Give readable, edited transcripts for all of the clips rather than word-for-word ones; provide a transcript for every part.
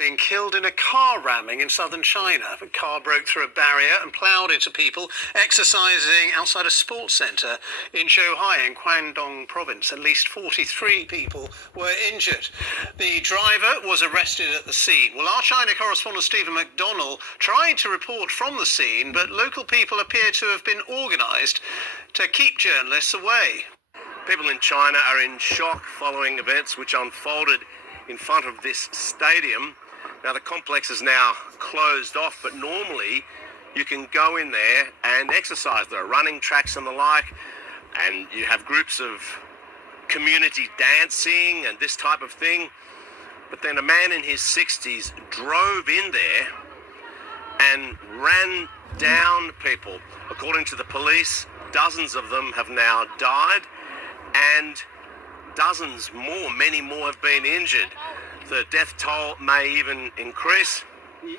Being killed in a car ramming in southern China. The car broke through a barrier and ploughed into people exercising outside a sports centre in Zhuhai in Guangdong province. At least 43 people were injured. The driver was arrested at the scene. Well, our China correspondent Stephen McDonnell tried to report from the scene, but local people appear to have been organised to keep journalists away. People in China are in shock following events which unfolded in front of this stadium. Now, the complex is now closed off, but normally you can go in there and exercise. There are running tracks and the like, and you have groups of community dancing and this type of thing. But then a man in his 60s drove in there and ran down people. According to the police, dozens of them have now died, and dozens more, many more have been injured. The death toll may even increase. And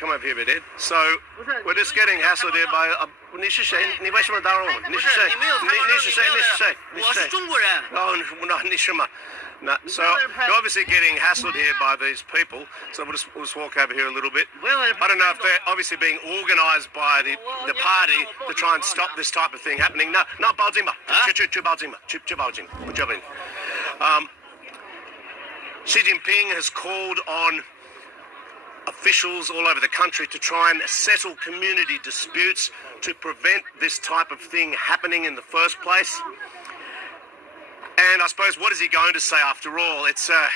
come over here, bit, Ed. So we're just getting hassled here by. So you're obviously getting hassled here by these people. So we'll just walk over here a little bit. I don't know if they're obviously being organised by the party to try and stop this type of thing happening. No, Xi Jinping has called on officials all over the country to try and settle community disputes to prevent this type of thing happening in the first place. And I suppose, what is he going to say after all? It's a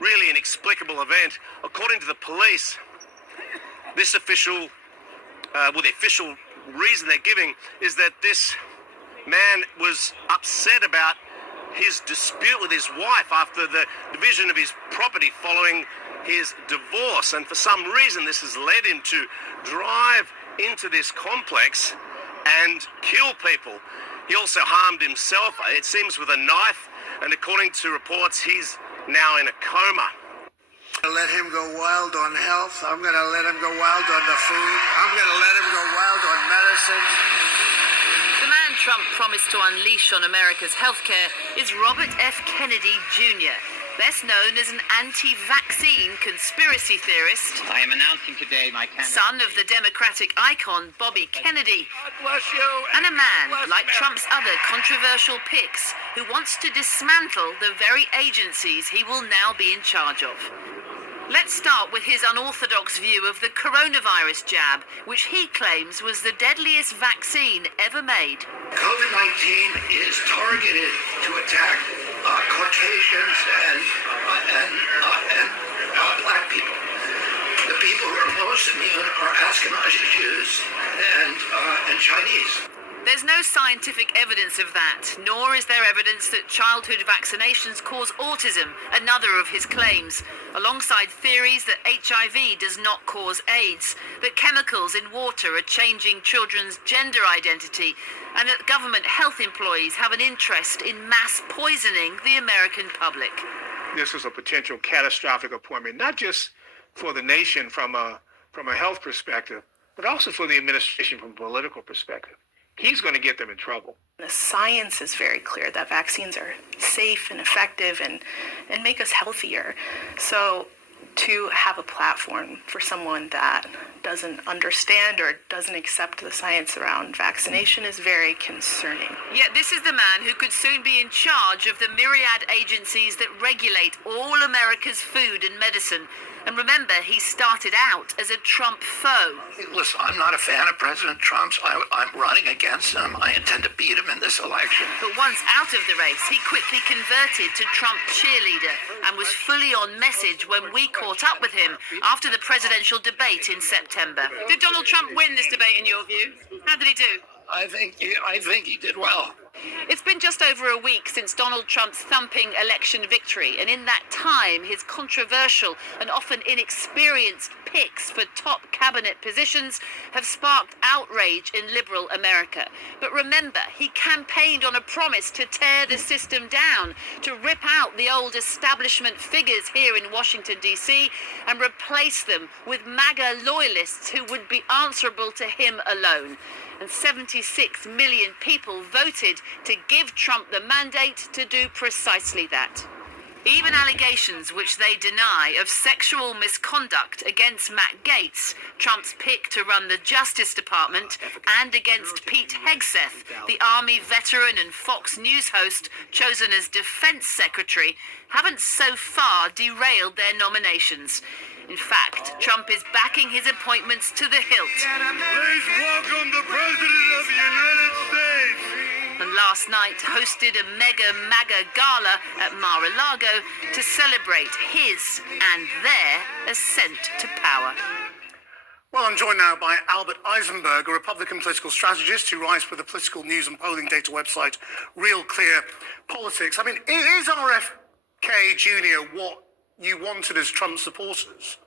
really inexplicable event. According to the police, this official, the official reason they're giving is that this man was upset about his dispute with his wife after the division of his property following his divorce. And for some reason, this has led him to drive into this complex and kill people. He also harmed himself, it seems, with a knife, and according to reports, he's now in a coma. I'm going to let him go wild on health. I'm going to let him go wild on the food. I'm going to let him go wild on medicine. The man Trump promised to unleash on America's healthcare is Robert F. Kennedy Jr., best known as an anti-vaccine conspiracy theorist. I am announcing today my candidacy. Son of the Democratic icon Bobby Kennedy. God bless you. And a man, like Trump's other controversial picks, who wants to dismantle the very agencies he will now be in charge of. Let's start with his unorthodox view of the coronavirus jab, which he claims was the deadliest vaccine ever made. COVID-19 is targeted to attack Caucasians and black people. The people who are most immune are Ashkenazi Jews and Chinese. There's no scientific evidence of that, nor is there evidence that childhood vaccinations cause autism, another of his claims, alongside theories that HIV does not cause AIDS, that chemicals in water are changing children's gender identity, and that government health employees have an interest in mass poisoning the American public. This is a potential catastrophic appointment, not just for the nation from a health perspective, but also for the administration from a political perspective. He's going to get them in trouble. The science is very clear that vaccines are safe and effective and make us healthier. So to have a platform for someone that doesn't understand or doesn't accept the science around vaccination is very concerning. Yet this is the man who could soon be in charge of the myriad agencies that regulate all America's food and medicine. And remember, he started out as a Trump foe. Listen, I'm not a fan of President Trump's. I'm running against him. I intend to beat him in this election. But once out of the race, he quickly converted to Trump cheerleader and was fully on message when we caught up with him after the presidential debate in September. Did Donald Trump win this debate in your view? How did he do? I think he did well. It's been just over a week since Donald Trump's thumping election victory, and in that time, his controversial and often inexperienced picks for top cabinet positions have sparked outrage in liberal America. But remember, he campaigned on a promise to tear the system down, to rip out the old establishment figures here in Washington, D.C., and replace them with MAGA loyalists who would be answerable to him alone. and 76 million people voted to give Trump the mandate to do precisely that. Even allegations which they deny of sexual misconduct against Matt Gaetz, Trump's pick to run the Justice Department, and against Pete Hegseth, the Army veteran and Fox News host chosen as Defense Secretary, haven't so far derailed their nominations. In fact, Trump is backing his appointments to the hilt. Please welcome the President of the United States. And last night hosted a mega MAGA gala at Mar-a-Lago to celebrate his and their ascent to power. Well, I'm joined now by Albert Eisenberg, a Republican political strategist who writes for the political news and polling data website Real Clear Politics. I mean, is RFK Jr. what you wanted as Trump supporters,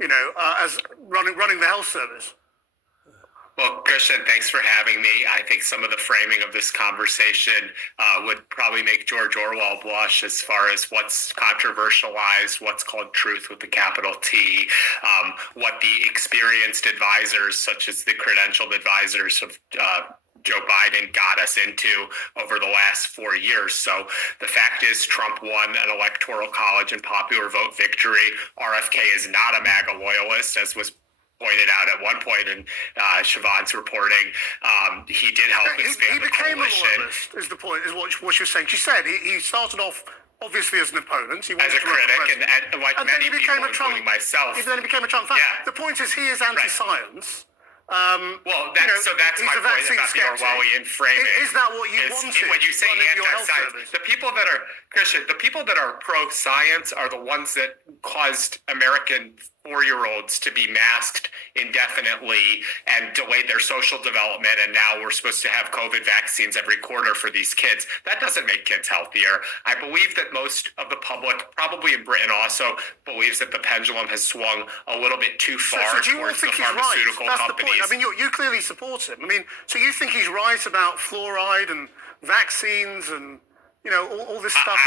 as running the health service? Well, Christian, thanks for having me. I think some of the framing of this conversation would probably make George Orwell blush as far as what's controversialized, what's called truth with the capital T, what the experienced advisors, such as the credentialed advisors of Joe Biden, got us into over the last 4 years. So the fact is Trump won an electoral college and popular vote victory. RFK is not a MAGA loyalist, as was pointed out at one point in Siobhan's reporting. He did help expand the coalition. He became a loyalist, is the point, is what she was saying. She said he started off obviously as an opponent. He as a critic, and like many people, including myself. Then he became a Trump fan. Yeah. The point is he is anti-science. Well, so that's my point about the Orwellian framing. Is that what you wanted? When you say anti-science, the people that are Christian, the people that are pro-science are the ones that caused American 4-year-olds to be masked indefinitely and delayed their social development, and now we're supposed to have COVID vaccines every quarter for these kids. That doesn't make kids healthier. I believe that most of the public, probably in Britain also, believes that the pendulum has swung a little bit too far so do you all towards think the he's pharmaceutical right? That's companies. the point. I mean, you clearly support him. I mean, so you think he's right about fluoride and vaccines and all this stuff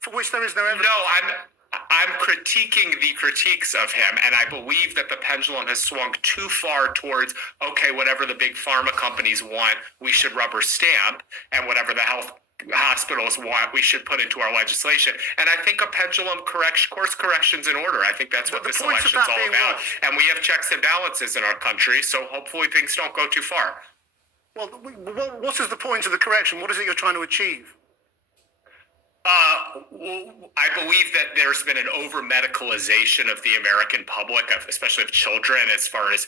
for which there is no evidence? No, I'm critiquing the critiques of him, and I believe that the pendulum has swung too far towards, okay, whatever the big pharma companies want, we should rubber stamp, and whatever the health hospitals want, we should put into our legislation. And I think a pendulum course correction's in order. I think that's what this election's all about. And we have checks and balances in our country, so hopefully things don't go too far. Well, what is the point of the correction? What is it you're trying to achieve? I believe that there's been an over-medicalization of the American public, especially of children, as far as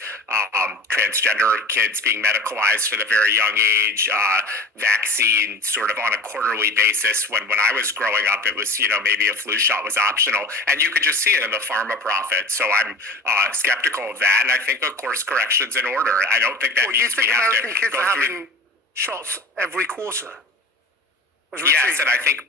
transgender kids being medicalized from a very young age, vaccine sort of on a quarterly basis. When I was growing up, it was, maybe a flu shot was optional, and you could just see it in the pharma profit. So I'm skeptical of that, and I think a course correction's in order. I don't think that means we have American to kids go are through having shots every quarter. Yes, and I think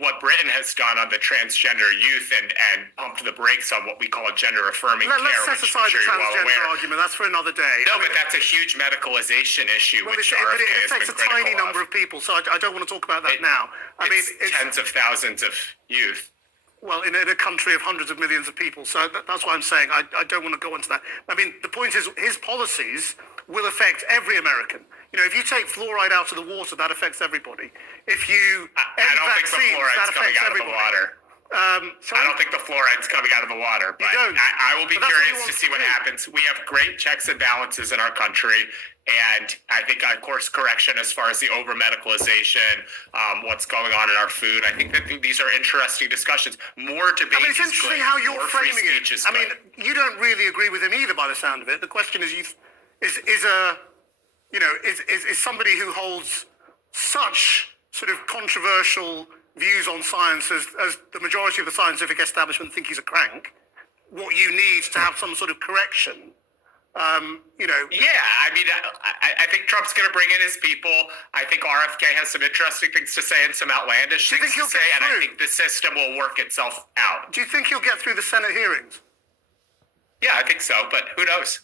what Britain has done on the transgender youth and pumped the brakes on what we call gender affirming care. Let's set aside the transgender argument. That's for another day. No, but that's a huge medicalization issue, which but RFK it affects has been a tiny critical number of people, so I don't want to talk about that now. It's tens of thousands of youth. Well, in a country of hundreds of millions of people, so that's what I'm saying. I don't want to go into that. I mean, the point is, his policies will affect every American. If you take fluoride out of the water, that affects everybody. If you I don't think the fluoride's coming out of the water. I don't think the fluoride's coming out of the water, but I will be curious to see what happens. We have great checks and balances in our country, and I think a course correction as far as the over-medicalization, what's going on in our food. I think that these are interesting discussions. More debate. I mean, it's interesting how you're framing it. I mean, good. you don't really agree with him either, by the sound of it. The question is, is somebody who holds such sort of controversial views on science as the majority of the scientific establishment think he's a crank, what you need to have some sort of correction. Yeah, I mean, I think Trump's going to bring in his people. I think RFK has some interesting things to say and some outlandish things to say, and I think the system will work itself out. Do you think he'll get through the Senate hearings? Yeah, I think so, but who knows?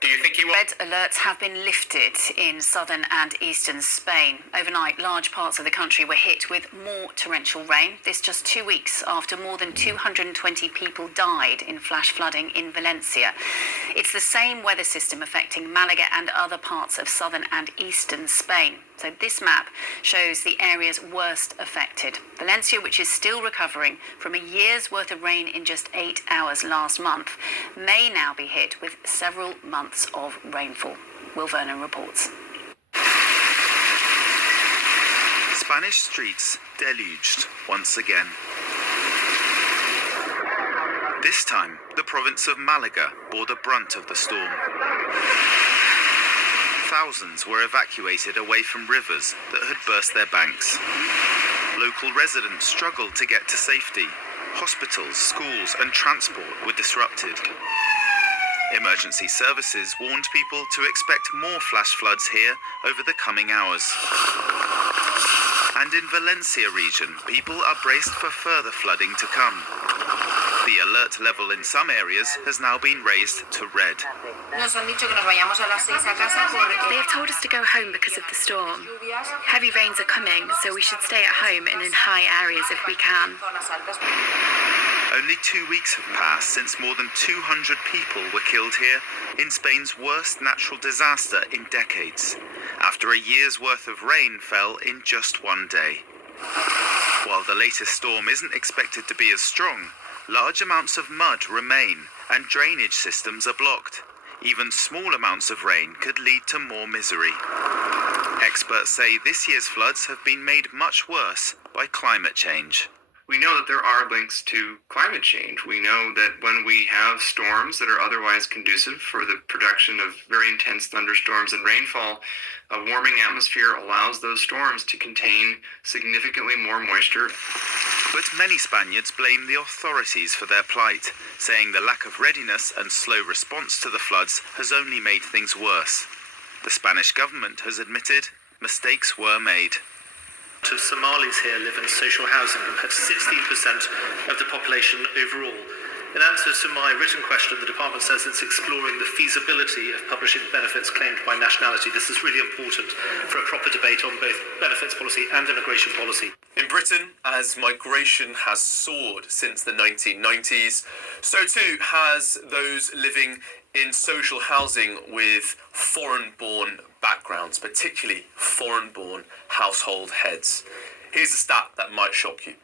Do you think he will? Red alerts have been lifted in southern and eastern Spain. Overnight, large parts of the country were hit with more torrential rain. This just 2 weeks after more than 220 people died in flash flooding in Valencia. It's the same weather system affecting Malaga and other parts of southern and eastern Spain. So this map shows the areas worst affected. Valencia, which is still recovering from a year's worth of rain in just 8 hours last month, may now be hit with several months of rainfall. Will Vernon reports. Spanish streets deluged once again. This time, the province of Malaga bore the brunt of the storm. Thousands were evacuated away from rivers that had burst their banks. Local residents struggled to get to safety. Hospitals, schools, and transport were disrupted. Emergency services warned people to expect more flash floods here over the coming hours. And in Valencia region, people are braced for further flooding to come. The alert level in some areas has now been raised to red. They have told us to go home because of the storm. Heavy rains are coming, so we should stay at home and in high areas if we can. Only 2 weeks have passed since more than 200 people were killed here in Spain's worst natural disaster in decades, after a year's worth of rain fell in just one day. While the latest storm isn't expected to be as strong, large amounts of mud remain and drainage systems are blocked. Even small amounts of rain could lead to more misery. Experts say this year's floods have been made much worse by climate change. We know that there are links to climate change. We know that when we have storms that are otherwise conducive for the production of very intense thunderstorms and rainfall, a warming atmosphere allows those storms to contain significantly more moisture. But many Spaniards blame the authorities for their plight, saying the lack of readiness and slow response to the floods has only made things worse. The Spanish government has admitted mistakes were made. Of Somalis here live in social housing compared to 16% of the population overall. In answer to my written question, the department says it's exploring the feasibility of publishing benefits claimed by nationality. This is really important for a proper debate on both benefits policy and immigration policy. In Britain, as migration has soared since the 1990s, so too has those living in social housing with foreign-born backgrounds, particularly foreign-born household heads. Here's a stat that might shock you.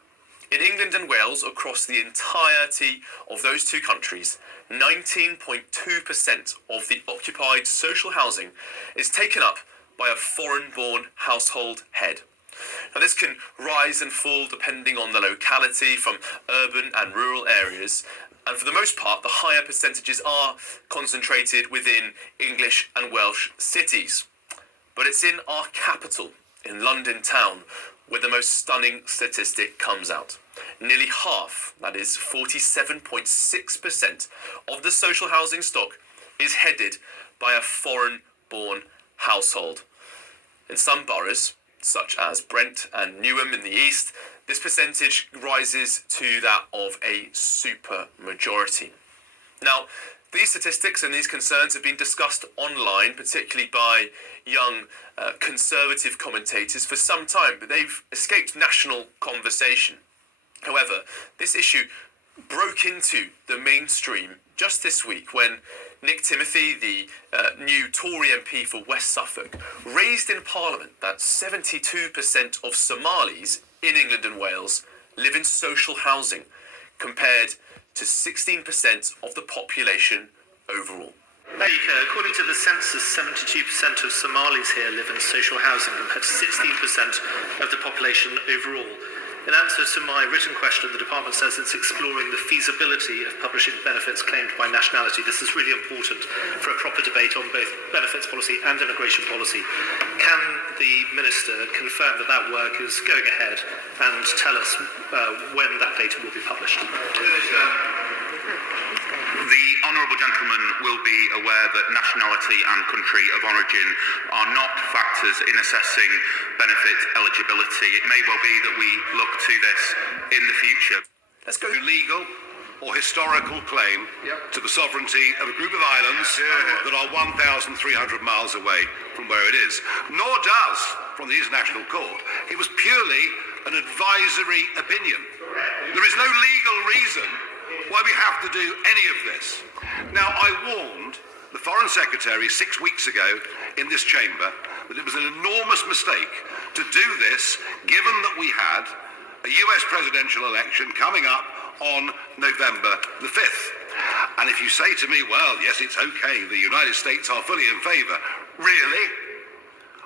In England and Wales, across the entirety of those two countries, 19.2% of the occupied social housing is taken up by a foreign-born household head. Now, this can rise and fall depending on the locality, from urban and rural areas, and for the most part, the higher percentages are concentrated within English and Welsh cities. But it's in our capital, in London town, where the most stunning statistic comes out. Nearly half, that is 47.6% of the social housing stock, is headed by a foreign-born household. In some boroughs, such as Brent and Newham in the east, this percentage rises to that of a super majority. Now, these statistics and these concerns have been discussed online, particularly by young conservative commentators for some time, but they've escaped national conversation. However, this issue broke into the mainstream just this week when Nick Timothy, the new Tory MP for West Suffolk, raised in Parliament that 72% of Somalis in England and Wales live in social housing, compared to 16% of the population overall. According to the census, 72% of Somalis here live in social housing compared to 16% of the population overall. In answer to my written question, the department says it's exploring the feasibility of publishing benefits claimed by nationality. This is really important for a proper debate on both benefits policy and immigration policy. Can the Minister confirm that that work is going ahead and tell us when that data will be published? The honourable gentleman will be aware that nationality and country of origin are not factors in assessing benefit eligibility. It may well be that we look to this in the future. Let's go legal or historical claim to the sovereignty of a group of islands that are 1,300 miles away from where it is. Nor does, from the International Court, it was purely an advisory opinion. There is no legal reason why we have to do any of this. Now, I warned the Foreign Secretary 6 weeks ago in this chamber that it was an enormous mistake to do this, given that we had a US presidential election coming up on November the 5th. And if you say to me, well, yes, it's okay, the United States are fully in favour, really?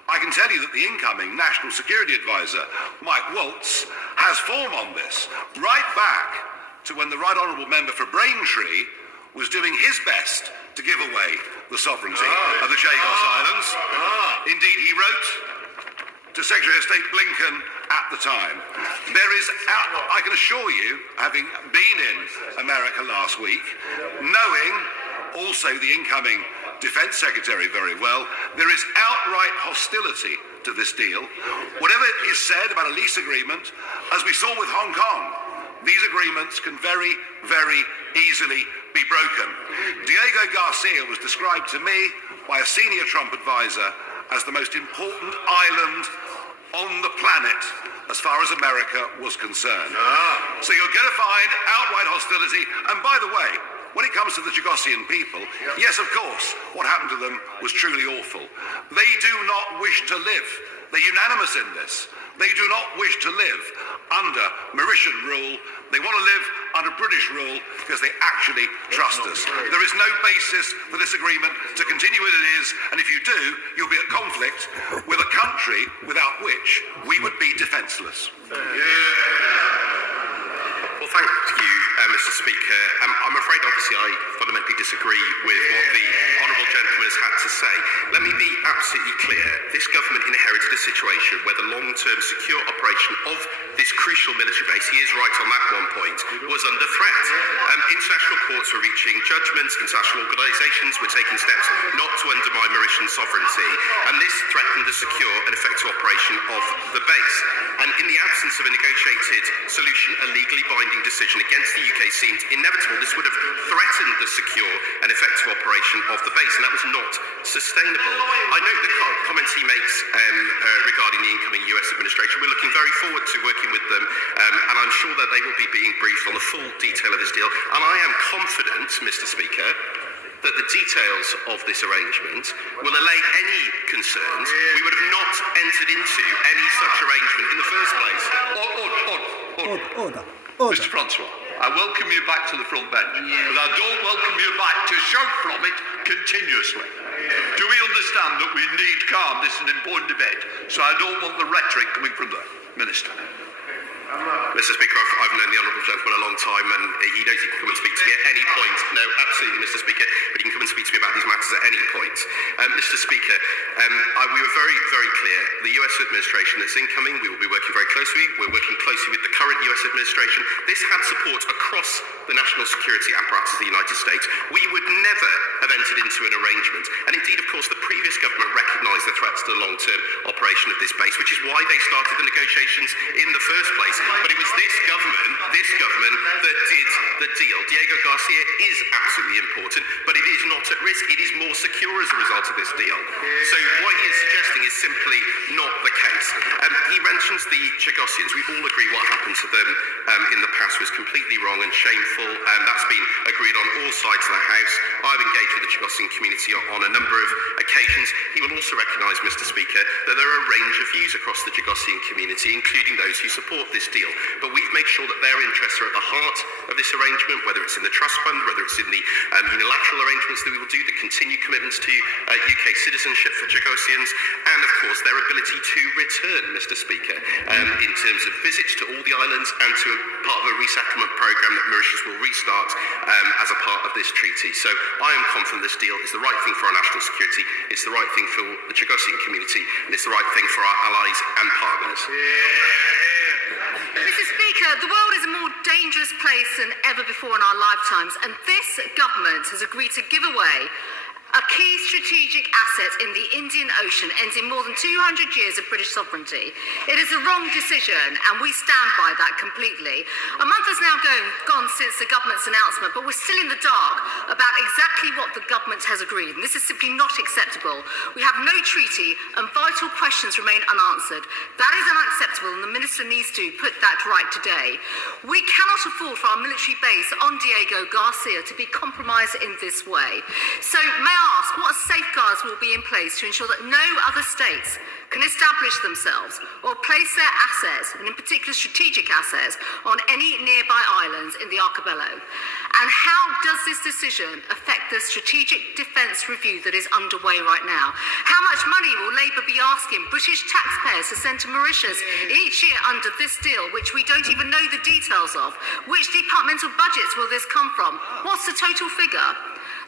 I can tell you that the incoming National Security Advisor, Mike Waltz, has form on this, right back to when the Right Honourable Member for Braintree was doing his best to give away the sovereignty of the Chagos Islands. Indeed, he wrote to Secretary of State Blinken at the time. There is, I can assure you, having been in America last week, knowing also the incoming Defense Secretary very well, there is outright hostility to this deal. Whatever is said about a lease agreement, as we saw with Hong Kong, these agreements can very, very easily be broken. Diego Garcia was described to me by a senior Trump advisor as the most important island on the planet as far as America was concerned. So you're going to find outright hostility. And by the way, when it comes to the Chagossian people, yes, of course, what happened to them was truly awful. They do not wish to live. They're unanimous in this. They do not wish to live under Mauritian rule. They want to live under British rule because they actually trust us. There is no basis for this agreement to continue as it is, and if you do, you'll be at conflict with a country without which we would be defenceless. Well, thank you, Mr. Speaker. I'm afraid, obviously, I fundamentally disagree with what the honourable gentleman has had to say. Let me be absolutely clear. This government inherited a situation where the long-term secure operation of this crucial military base, he is right on that one point, was under threat. International courts were reaching judgments, international organisations were taking steps not to undermine Mauritian sovereignty, and this threatened the secure and effective operation of the base. And in the absence of a negotiated solution, a legally binding decision against the UK seemed inevitable. This would have threatened the secure and effective operation of the base, and that was not sustainable. I note the comments he makes regarding the incoming US administration. We're looking very forward to working with them, and I'm sure that they will be being briefed on the full detail of this deal. And I am confident, Mr. Speaker, that the details of this arrangement will allay any concerns. We would have not entered into any such arrangement in the first place. Order. Mr. Francois, I welcome you back to the front bench, but I don't welcome you back to shout from it continuously. Do we understand that we need calm? This is an important debate, so I don't want the rhetoric coming from the Minister. Mr. Speaker, I've known the honourable gentleman a long time, and he knows he can come and speak to me at any point. No, absolutely, Mr. Speaker, but he can come and speak to me about these matters at any point. Mr. Speaker, we were very, very clear. The US administration that's incoming, we will be working very closely. We're working closely with the current US administration. This had support across the national security apparatus of the United States. We would never have entered into an arrangement. And indeed, of course, the previous government recognised the threats to the long-term operation of this base, which is why they started the negotiations in the first place. But it was this government that did the deal. Diego Garcia is absolutely important, but it is not at risk. It is more secure as a result of this deal. So what he is suggesting is simply not the case. He mentions the Chagossians. We all agree what happened to them in the past was completely wrong and shameful. That's been agreed on all sides of the House. I've engaged with the Chagossian community on a number of occasions. He will also recognise, Mr. Speaker, that there are a range of views across the Chagossian community, including those who support this deal. But we've made sure that their interests are at the heart of this arrangement, whether it's in the trust fund, whether it's in the unilateral arrangements that we will do, the continued commitments to UK citizenship for Chagossians, and of course their ability to return, Mr. Speaker, in terms of visits to all the islands and to a part of a resettlement programme that Mauritius will restart as a part of this treaty. So I am confident this deal is the right thing for our national security, it's the right thing for the Chagossian community, and it's the right thing for our allies and partners. Mr. Speaker, the world is a more dangerous place than ever before in our lifetimes, and this government has agreed to give away a key strategic asset in the Indian Ocean, ending more than 200 years of British sovereignty. It is a wrong decision, and we stand by that completely. A month has now gone since the government's announcement, but we're still in the dark about exactly what the government has agreed, and this is simply not acceptable. We have no treaty, and vital questions remain unanswered. That is unacceptable, and the Minister needs to put that right today. We cannot afford for our military base on Diego Garcia to be compromised in this way. So may I ask, what safeguards will be in place to ensure that no other states can establish themselves or place their assets, and in particular strategic assets, on any nearby islands in the archipelago? And how does this decision affect the strategic defence review that is underway right now? How much money will Labour be asking British taxpayers to send to Mauritius each year under this deal, which we don't even know the details of? Which departmental budgets will this come from? What's the total figure?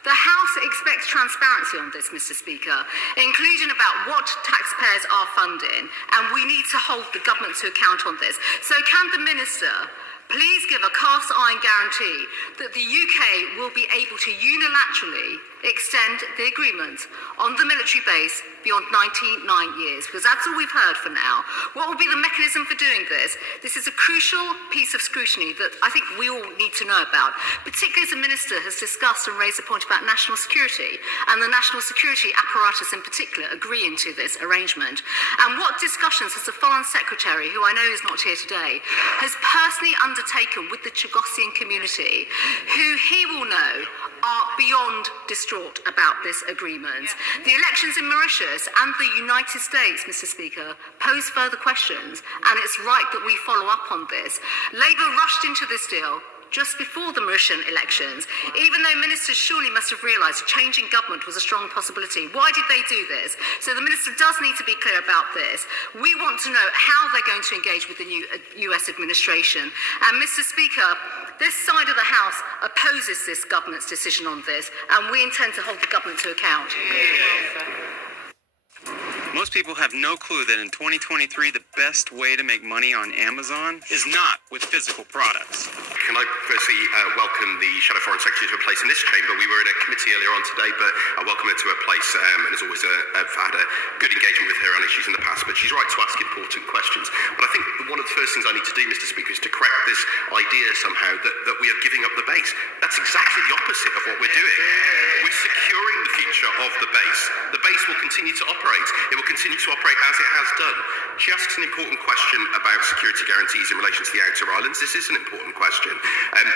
The House expects transparency on this, Mr. Speaker, including about what taxpayers are funding, and we need to hold the government to account on this. So can the Minister please give a cast-iron guarantee that the UK will be able to unilaterally extend the agreement on the military base beyond 99 years? Because that's all we've heard for now. What will be the mechanism for doing this? This is a crucial piece of scrutiny that I think we all need to know about, particularly as the Minister has discussed and raised a point about national security, and the national security apparatus in particular agreeing to this arrangement. And what discussions has the Foreign Secretary, who I know is not here today, has personally undertaken with the Chagossian community, who he will know are beyond distraught about this agreement. The elections in Mauritius and the United States, Mr. Speaker, pose further questions, and it's right that we follow up on this. Labour rushed into this deal just before the Mauritian elections, even though ministers surely must have realised a change in government was a strong possibility. Why did they do this? So the Minister does need to be clear about this. We want to know how they're going to engage with the new US administration. And Mr. Speaker, this side of the House opposes this government's decision on this, and we intend to hold the government to account. Most people have no clue that in 2023, the best way to make money on Amazon is not with physical products. Can I firstly welcome the Shadow Foreign Secretary to a place in this chamber? We were in a committee earlier on today, but I welcome her to a place, and as always, I've had a good engagement with her on issues in the past, but she's right to ask important questions. But I think one of the first things I need to do, Mr. Speaker, is to correct this idea somehow that we are giving up the base. That's exactly the opposite of what we're doing. We're securing the future of the base. The base will continue to operate. It will continue to operate as it has done. She asks an important question about security guarantees in relation to the outer islands. This is an important question.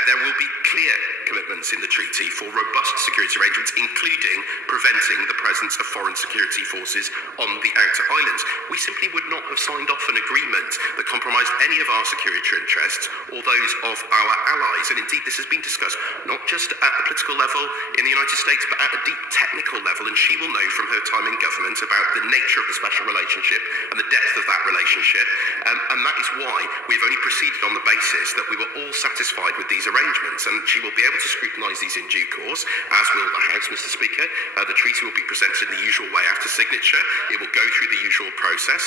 There will be clear commitments in the treaty for robust security arrangements, including preventing the presence of foreign security forces on the outer islands. We simply would not have signed off an agreement that compromised any of our security interests or those of our allies. And indeed, this has been discussed not just at the political level in the United States, but at a deep technical level. And she will know from her time in government about the nature of the special relationship and the depth of that relationship. And that is why we've only proceeded on the basis that we were all satisfied with these arrangements. And she will be able to scrutinise these in due course, as will the House, Mr. Speaker. The treaty will be presented in the usual way after signature. It will go through the usual process.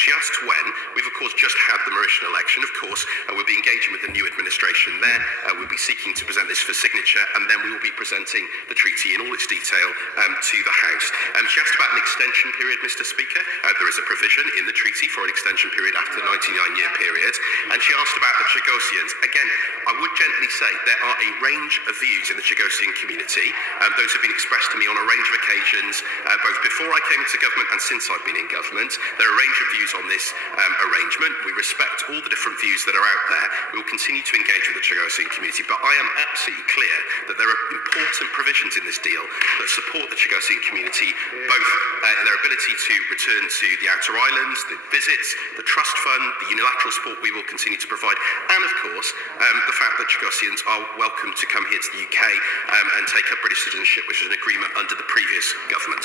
She asked when. We've, of course, just had the Mauritian election. Of course, we'll be engaging with the new administration there. We'll be seeking to present this for signature, and then we will be presenting the treaty in all its detail to the House. She asked about an extension period, Mr. Speaker. There is a provision in the treaty for an extension period after the 99-year period. And she asked about the Chagossians. Again, I would gently say there are a range of views in the Chagossian community. Those have been expressed to me on a range of occasions, both before I came into government and since I've been in government. There are a range of views on this arrangement. We respect all the different views that are out there. We will continue to engage with the Chagossian community, but I am absolutely clear that there are important provisions in this deal that support the Chagossian community, both their ability to return to the outer islands, the visits, the trust fund, the unilateral support we will continue to provide, and of course the fact that Chagossians are welcome to come here to the UK and take up British citizenship, which is an agreement under the previous government.